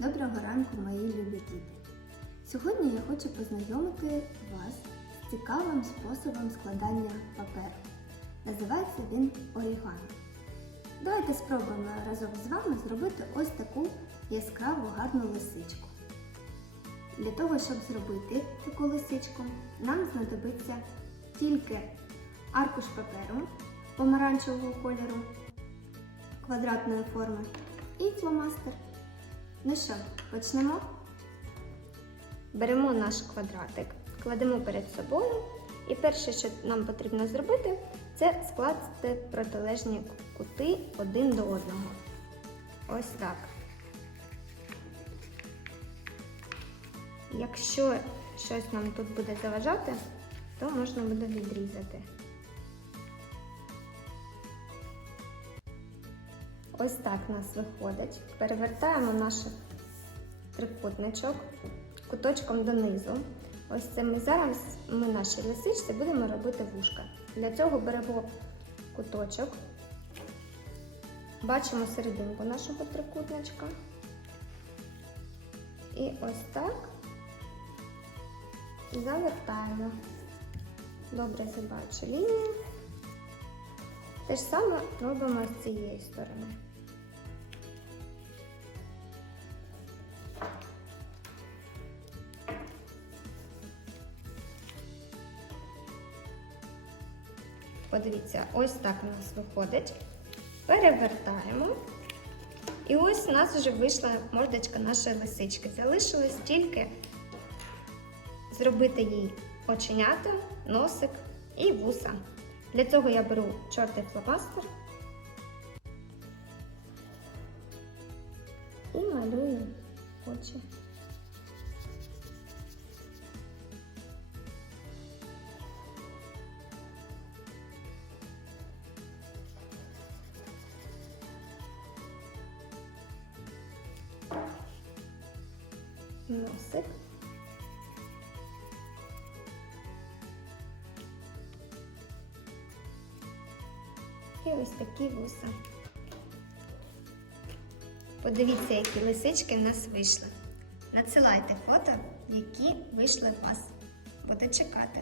Доброго ранку, мої любі діти! Сьогодні я хочу познайомити вас з цікавим способом складання паперу. Називається він орігамі. Давайте спробуємо разом з вами зробити ось таку яскраву гарну лисичку. Для того, щоб зробити таку лисичку, нам знадобиться тільки аркуш паперу помаранчевого кольору квадратної форми і фломастер. Ну що, почнемо? Беремо наш квадратик, кладемо перед собою, і перше, що нам потрібно зробити, це скласти протилежні кути один до одного. Ось так. Якщо щось нам тут буде заважати, то можна буде відрізати. Ось так у нас виходить. Перевертаємо наш трикутничок куточком донизу. Ось це ми зараз ми нашій лисичці будемо робити вушка. Для цього беремо куточок, бачимо серединку нашого трикутничка. І ось так завертаємо. Добре забачу лінію. Те ж саме робимо з цієї сторони. Подивіться, ось так у нас виходить. Перевертаємо. І ось у нас вже вийшла мордочка нашої лисички. Залишилось тільки зробити їй оченята, носик і вуса. Для цього я беру чорний фломастер і малюю очі. Носик. І ось такі вуса. Подивіться, які лисички в нас вийшли. Надсилайте фото, які вийшли у вас. Буду чекати.